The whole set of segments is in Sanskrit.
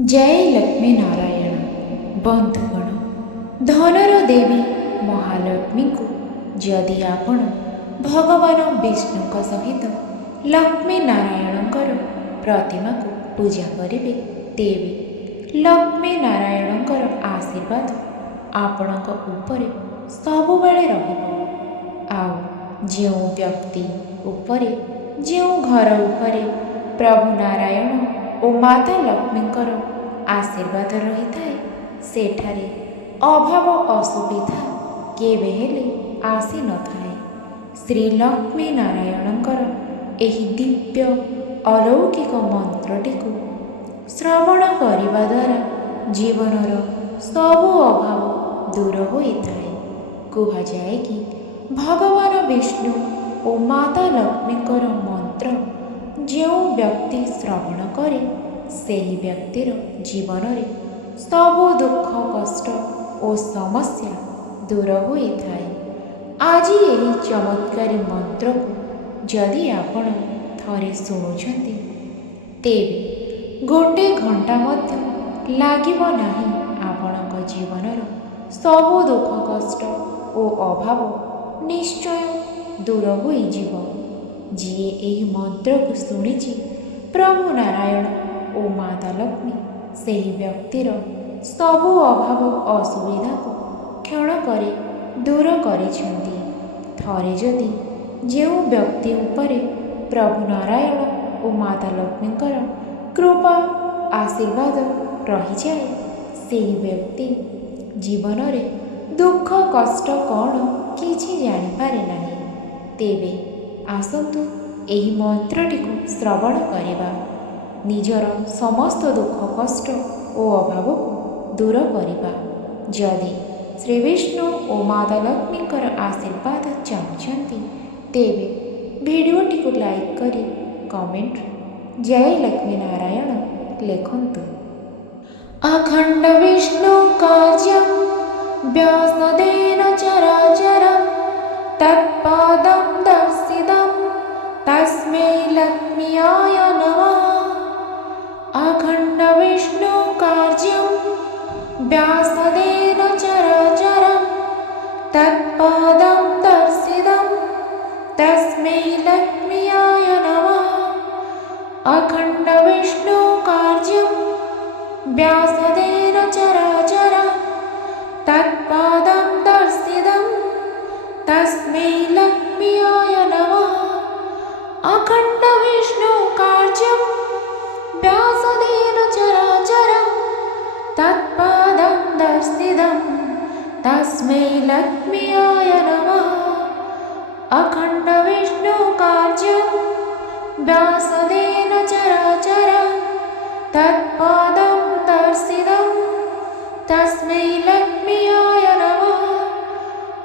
जय लक्ष्मी नारायण बंधुगण धनर देवी महालक्ष्मी को जदि आपण भगवान विष्णु सहित लक्ष्मी नारायण प्रतिमा को पूजा करेंगे तेबे लक्ष्मी नारायण आशीर्वाद आपण सब बेले जो व्यक्ति उपरे जो घर उपरे प्रभु नारायण और माता लक्ष्मींकर आशीर्वाद रही थाए सेठारे अभाव असुविधा केबे हेले आसी न थाए। श्री लक्ष्मी नारायणंकर एही दिव्य अलौकिक मंत्रटी को श्रवण करने द्वारा जीवनर सबु अभाव दूर होइथाए। कहा जाए कि भगवान विष्णु और माता लक्ष्मींकर मंत्र जो व्यक्ति श्रवण करे सेही व्यक्तिर जीवन में सबु दुख कष्ट और समस्या दूर होइथाए। आज यही चमत्कारी मंत्र को जदि आपण थरे शुणुछंती तेबे गोटे घंटा मध्य लागिब नाही आपणक जीवनर सबु दुख कष्ट और अभाव निश्चय दूर होइजिब। जिए यही मंत्र को शुणिछि प्रभु नारायण और माता लक्ष्मी सही व्यक्तिर सबु अभाव असुविधा को क्षण करे दूर करिछंती। थरे जदि जो व्यक्ति उपरे प्रभु नारायण और माता लक्ष्मींकर कृपा आशीर्वाद रही जाए सही व्यक्ति जीवन में दुख कष्ट कौन किछि जानि पारे नाही। तेबे आसतु एही मंत्रटी को श्रवण करवा निजर समस्त दुख कष्ट और अभाव को दूर करवा। जदि श्री विष्णु और माता लक्ष्मींकर आशीर्वाद चाहूँगी तेबे भिडियोटी को लाइक करी कमेंट जय लक्ष्मी नारायण लिखंतु। अखंड विष्णु कार्यं व्यासदेन चराचरं तत्पादं दर्शितं तस्मै लक्ष्म्याय नमः। अखंड विष्णु कार्यं व्यासदेन चराचरं तत्पादं दर्शितं तस्मै लक्ष्म्याय नमः। अखंड विष्णु कार्यं व्यासदेन चराचरं तत्पादं दर्शितं तस्मै लक्ष्म्याय नमः। अखंड विष्णु कार्यं व्यासदेन चराचरं तत्पादं दर्शितं तस्मै लक्ष्म्याय नमः। अखंड विष्णु कार्यं व्यासदेन चराचरं तत्पादं दर्शितं तस्मै लक्ष्म्याय नमः।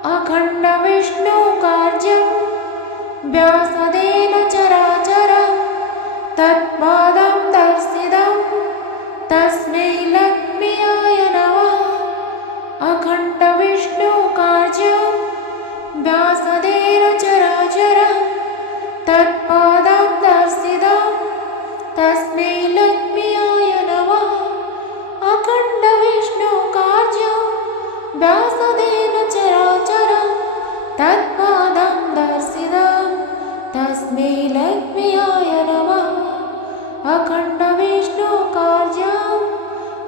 अखंड विष्णु कार्यं व्यासदेन चराचरं तत्पादं दर्शितं तस्मै लक्ष्म्याय नमः। अखंड विष्णु कार्यं व्यासदेन चराचरं तत्पादं दर्शितं तस्मै लक्ष्म्याय नमः। अखंड विष्णु कार्यं व्यासदेन चराचरं तत्पादं दर्शितं तस्मै लक्ष्म्याय नमः। अखंड विष्णु कार्यं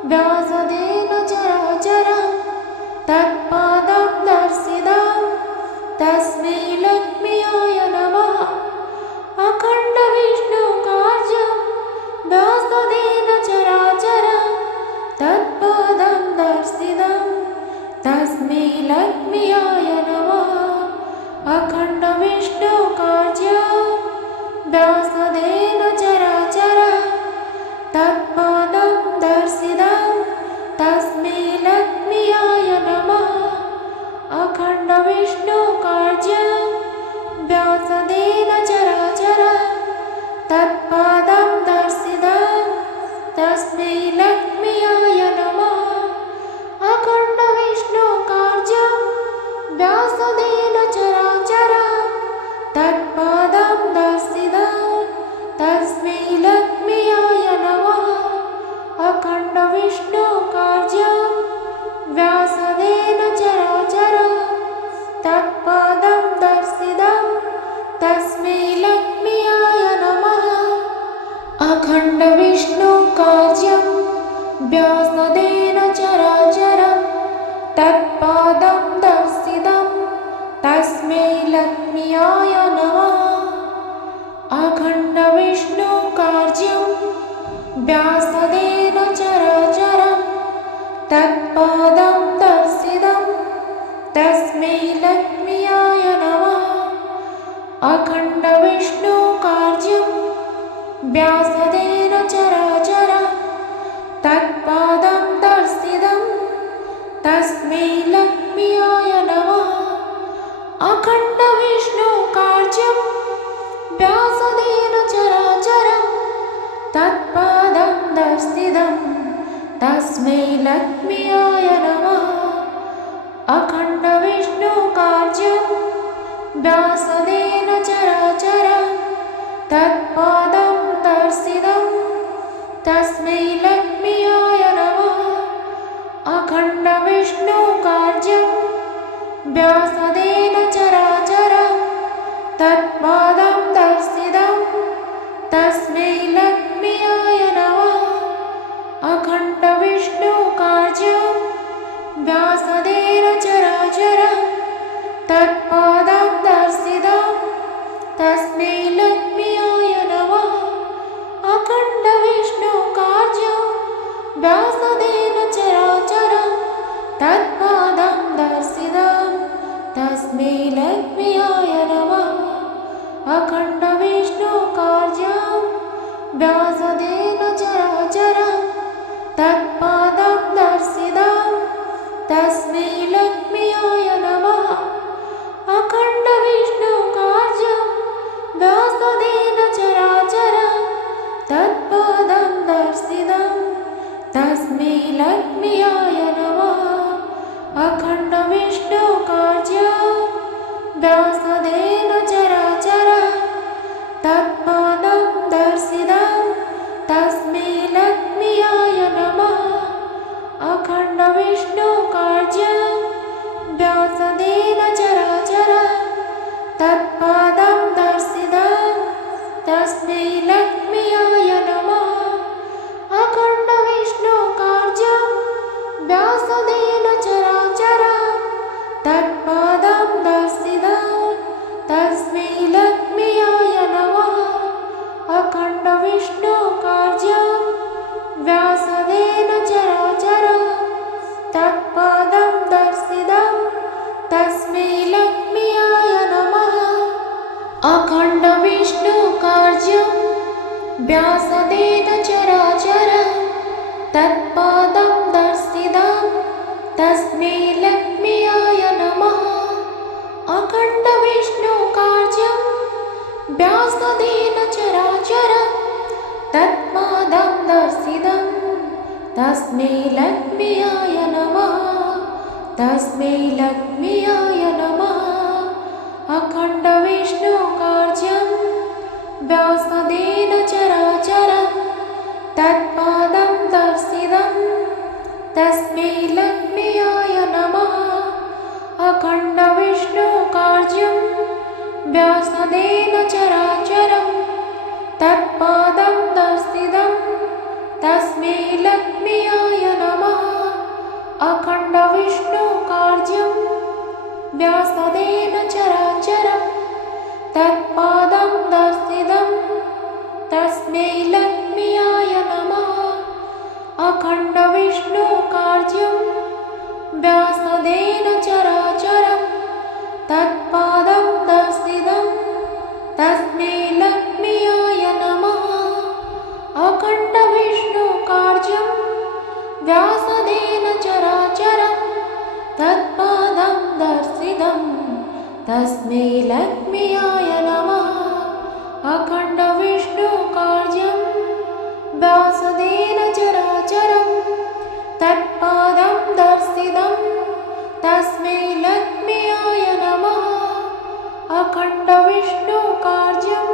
व्यासदेन चराचरं तत्पादं दर्शितं तस्मै लक्ष्म्याय नमः। अखंड विष्णु कार्यं व्यासदेन चराचरं तत्पादं दर्शितं तस्मै लक्ष्म्याय नमः। अखंड विष्णु कार्यं व्यासदेन चराचरं तत्पादं दर्शितं तस्मै लक्ष्म्याय नमः। अखंड विष्णु कार्यं व्यासदेन चराचरं तत्पादं दर्शितं तस्मै लक्ष्म्याय नमः। अखंड विष्णु कार्यं व्यासदेन चराचरं तत्पादं दर्शितं तस्मै लक्ष्म्याय नमः। अखंड तत्पादं दर्शितं तस्मै लक्ष्म्याय नमः। अखण्डविष्णुकार्यं व्यासदेन चराचरं तत्पादं दर्शितं तस्मै लक्ष्म्याय नमः। अखण्डविष्णुकार्यं व्यासदेन चराचरं तत्पादं दर्शितं तस्मै लक्ष्म्याय नमः। अखण्डविष्णुकार्यं व्यासदेन चराचरं तत्पादं दर्शितं तस्मै लक्ष्म्याय नमः। अखण्डविष्णुकार्यं व्यासदेन चराचरं तत्पादं दर्शितं तस्मै लक्ष्म्याय नमः। अखण्डविष्णुकार्यं व्यासदेन चराचरं तत्पादं दर्शितं तस्मै लक्ष्म्याय नमः। अखण्डविष्णुकार्यं व्यासदेन चराचरं तत्पादं दर्शितं तस्मै लक्ष्म्याय नमः। अखण्डविष्णुकार्यं व्यासदेन चराचरं तत्पादं दर्शितं तस्मै लक्ष्म्याय नमः। अखण्डविष्णुकार्यं व्यासदेन चराचरं तत्पादं दर्शितं तस्मै लक्ष्म्याय नमः। अखण्डविष्णुकार्यं व्यासदेन चराचरं तत्पादं दर्शितं तस्मै लक्ष्म्याय नमः। अखण्डविष्णुकार्यं व्यासदेन चराचरं तत्पादं दर्शितं तस्मै लक्ष्म्याय नमः। अखण्डविष्णुकार्यं व्यासदेन चराचरं तत्पादं दर्शितं तस्मै लक्ष्म्याय नमः। अखण्डविष्णुकार्यं व्यासदेन चराचरं तत्पादं दर्शितं तस्मै लक्ष्म्याय नमः। अखण्डविष्णुकार्यं व्यासदेन चराचरं तत्पादं दर्शितं तस्मै लक्ष्म्याय नमः। अखण्डविष्णुकार्यं व्यासदेन चराचरं तत्पादं दर्शितं तस्मै लक्ष्म्याय नमः। तस्मै लक्ष्म्याय नमः। अखण्डविष्णुकार्यं व्यासदेन चराचरं तत्पादं दर्शितं तस्मै लक्ष्म्याय नमः। अखण्डविष्णुकार्यं व्यासदेन चराचरं तत्पादं दर्शितं तस्मै लक्ष्म्याय नमः। अखण्डविष्णुकार्यं व्यासदेन चराचरं तत्पादं दर्शितं तस्मै लक्ष्म्याय नमः। अखण्डविष्णुकार्यं व्यासदेन चराचरं तत्पादं दर्शितं तस्मै लक्ष्म्याय नमः। अखण्डविष्णुकार्यं व्यासदेन चराचरं तत्पादं दर्शितं तस्मै लक्ष्म्याय नमः। अखण्डविष्णुकार्यं व्यासदेन चराचरं तत्पादं दर्शितं तस्मै लक्ष्म्याय नमः। अखण्डविष्णुकार्यं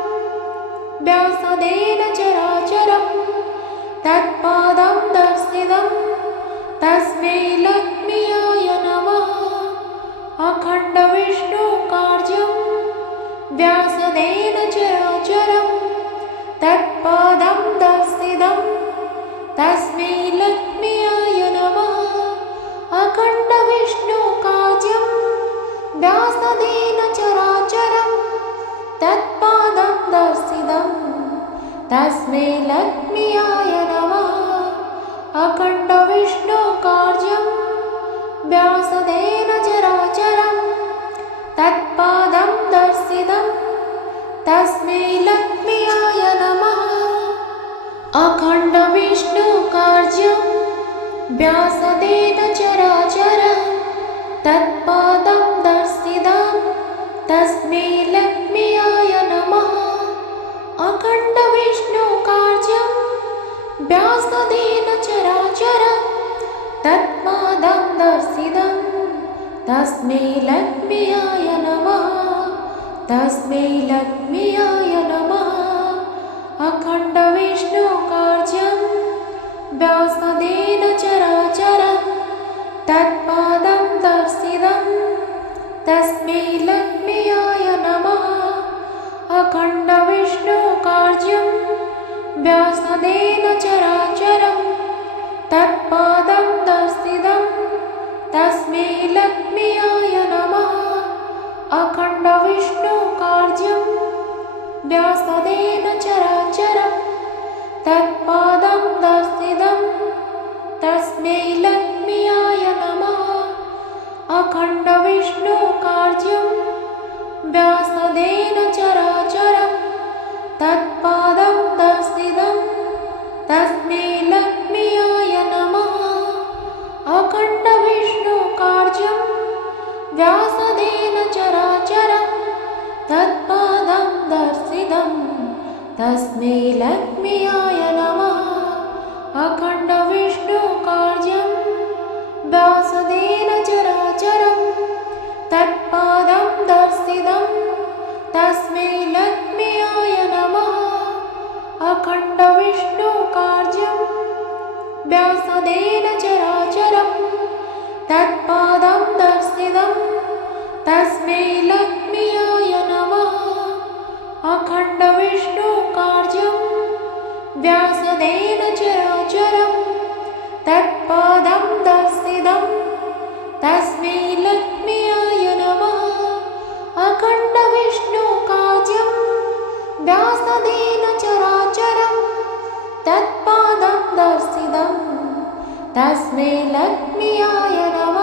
व्यासदेन चराचरं तत्पादं दर्शितं तस्मै लक्ष्म्याय नमः। अखण्डविष्णुकार्यं व्यासदेन चराचरं तत्पादं दर्शितं तस्मै लक्ष्म्याय नमः। अखण्डविष्णुकार्यं व्यासदेन चराचरं तत्पादं दर्शितं तस्मै लक्ष्म्याय नमः। अखण्डविष्णुकार्यं व्यासदेन चराचरं तत्पादं दर्शितं तस्मै लक्ष्म्याय नमः। अखण्डविष्णुकार्यं व्यासदेन चराचरं तत्पादं दर्शितं तस्मै लक्ष्म्याय नमः। तस्मै लक्ष्म्याय नमः। अखण्डविष्णुकार्यं व्यासदेन चराचरं तत्पादं दर्शितं तस्मै लक्ष्म्याय नमः। अखण्डविष्णुकार्यं व्यासदेन चराचरं तत्पादं दर्शितं तस्मै लक्ष्म्याय नमः। अखण्डविष्णुकार्यं व्यासदेन चराचरं तत्पादं दर्शितं तस्मै लक्ष्म्याय नमः। अखण्डविष्णुकार्यं व्यासदेन चराचरं तत्पादं दर्शितं तस्मै लक्ष्म्याय नमः। अखण्डविष्णुकार्यं व्यासदेन चराचरं तत्पादं दर्शितं तस्मै लक्ष्म्याय नमः। अखण्डविष्णुकार्यं व्यासदेन चराचरं तत्पादं दर्शितं तस्मै लक्ष्म्याय नमः। अखण्डविष्णुकार्यं व्यासदेन चराचरं तत्पादं दर्शितं तस्मै लक्ष्म्याय नमः। अखण्डविष्णुकार्यं व्यासदेन चराचरं तत्पादं दर्शितं तस्मै लक्ष्म्याय नमः। अखण्डविष्णुकार्यं व्यासदेन चराचरं तत्पादं दर्शितं तस्मै लक्ष्म्याय नमः।